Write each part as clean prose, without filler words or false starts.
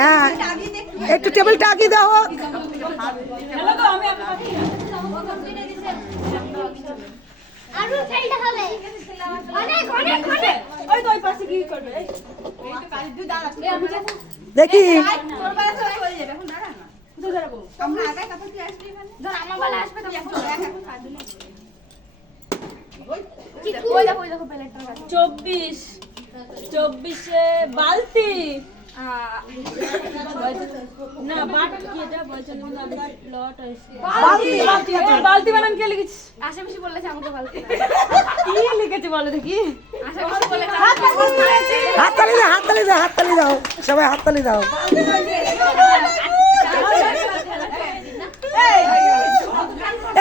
হ্যাঁ একটু টেবিলটা আগিয়ে দাও। দেখি চব্বিশ 24-এ বালতি না বাট কি এটা বলছেন নাম্বার প্লট বালতি বানান কে লিখেছিস? আশেপাশে বলেছে আমাকে বালতি কি লিখেছে বলো দেখি। আশেপাশে বলেছে হাততালি দাও, হাততালি দাও, হাততালি দাও, সবাই হাততালি দাও।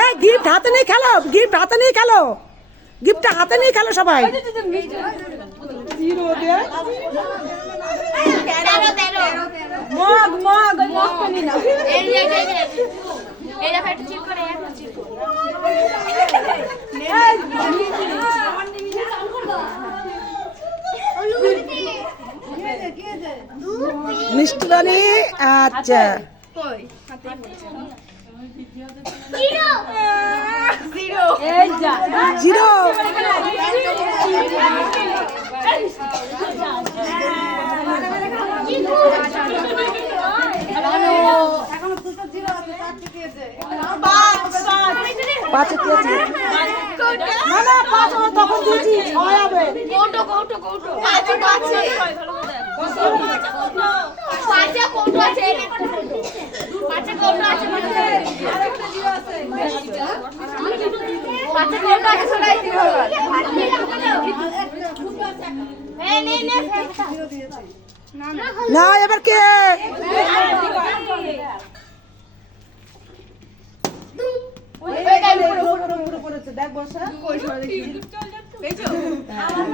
এই গিফট হাতে নিয়ে খেলো, গিফট হাতে নিয়ে খেলো, গিফটটা হাতে নিয়ে খেলো সবাই। মগ মগ মগ পানি না এই দেখো একটু চিল করে একটু চিল করে মিষ্টি রানী। আচ্ছা এই যা জিরো। পাঁচে কি আছে? না না পাঁচ তখন দিয়েছি, ছয় হবে। কৌটো কৌটো কৌটো আছে আছে পাঁচে কৌটো আছে পাঁচে কৌটো আছে আরেকটা জিরো আছে পাঁচে কৌটো আছে সবাই জিরো এই নে নে জিরো দিয়েছি না এবার কে?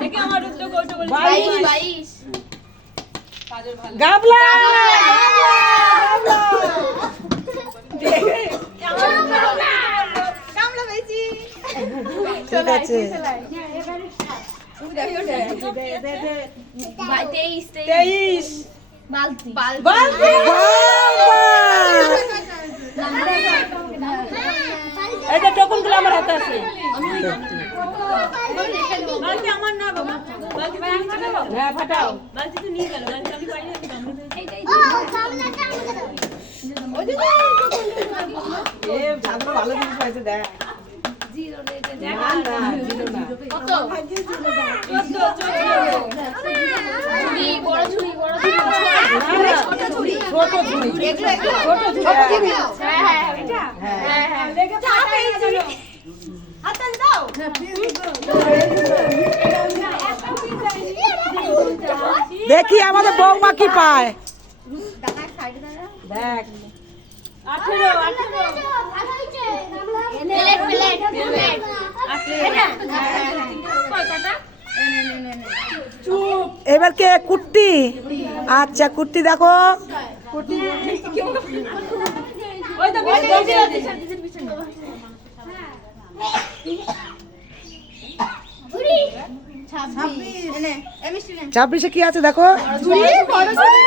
দেখি আমার রুদ্র কৌটো বলে 22 গাবলা। কামলা বেশি ঠিক আছে। 23 বালতি বাবা! এটা টোকন গুলো আমার হাতে আছে। বালতি আমার না বাবা, বালতি ভাই আমি ফাটাবো। হ্যাঁ ফাটাও, বালতি তো নিয়ে গেল, বালতি আমি পাইনি আমি দাম এ জানো ভালো জিনিস পাইছে দেখ। জিরো রেটে না না জিরো না। কত চুরি বড় ঝুড়ি বড় ঝুড়ি ছোট ঝুড়ি ছোট ঝুড়ি। এগুলো এগুলো ছোট ঝুড়ি। হ্যাঁ হ্যাঁ এটা হ্যাঁ হ্যাঁ চা পেয়েছি হাততালি দাও দেখি আমাদের বৌমা কি পায়। দাদা সাইডে দাদা দেখ 18 প্লেট প্লেট প্লেট এটা কয়টা চুপ এবার কে? কুট্টি। আচ্ছা কুট্টি দেখো। ওই তো ঝুড়ি 26 এনে এমিস্ট্রি নে 26-এ কি আছে দেখো। ঝুড়ি বড় ঝুড়ি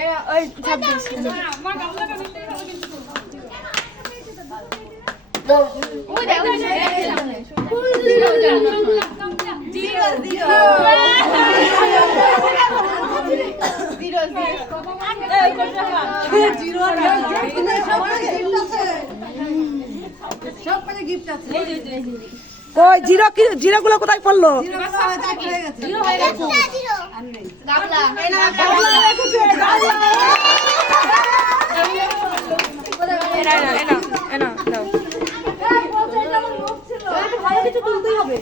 এরা ওই 26 আমার গামলাটা নিতে হবে কিন্তু ওই দেখো ফুল জিরো জিরো জিরো এই কত টাকা জিরো কই জিরো কি? জিরো গুলো কোথায় পড়লো? জিরো হয়ে গেছে গাবলা এই না গাবলা ভালো কিছু তুলতেই হবে।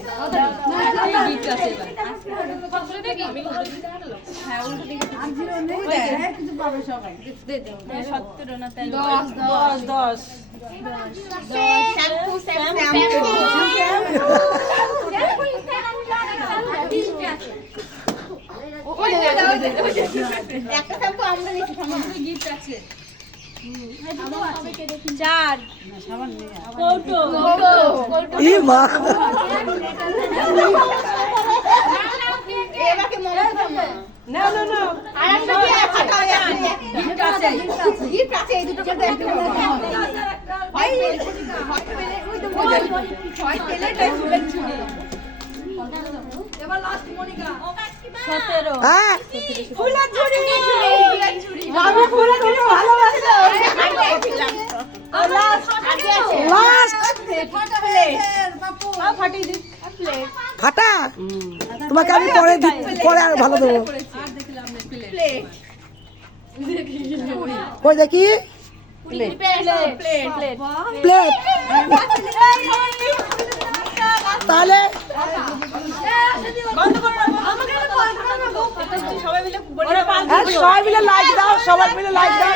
একটা শ্যাম্পু আমরা নিচ্ছি আমাদের গিফট আছে 4 কৌটো ই মা এবারে মনে আর একটা কি আছে? গিফট আছে। গিফট আছে এই দুটো করে একটা করে দাও। হয় পেলে ওই তো হয় পেলে ফুলের ঝুড়ি। এবার লাস্ট মনিকা। 17 হ্যাঁ ফুলের ঝুড়ি। ফুলের ঝুড়ি। আমি ফুলের ঝুড়ি ভালোবাসি। লাস্ট আগে আছে। লাস্ট ফাটিয়ে দিই। প্লেট। ফাটা তোমাকে আমি পরে আর ভালো দেবো। প্লেট। কই দেখি প্লেট। প্লেট তাহলে হ্যাঁ, সবাই মিলে লাইক দাও, সবাই মিলে লাইক দাও।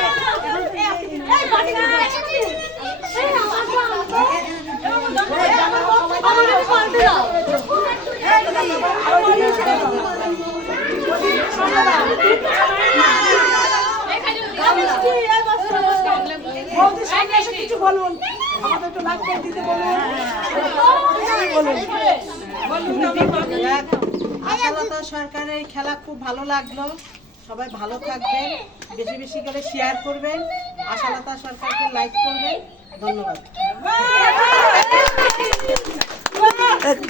বৌদির সামনে এসে কিছু বলুন, আমাদের একটু লাইক করে দিতে বলুন। আশালতা সরকারের এই খেলা খুব ভালো লাগলো। সবাই ভালো থাকবেন, বেশি বেশি করে শেয়ার করবেন, আশালতা সরকারকে লাইক করবেন। ধন্যবাদ।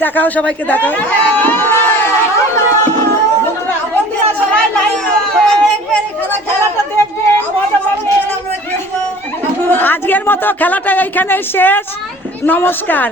দেখাও, সবাইকে দেখাও। আজকের মতো খেলাটা এইখানে শেষ। নমস্কার।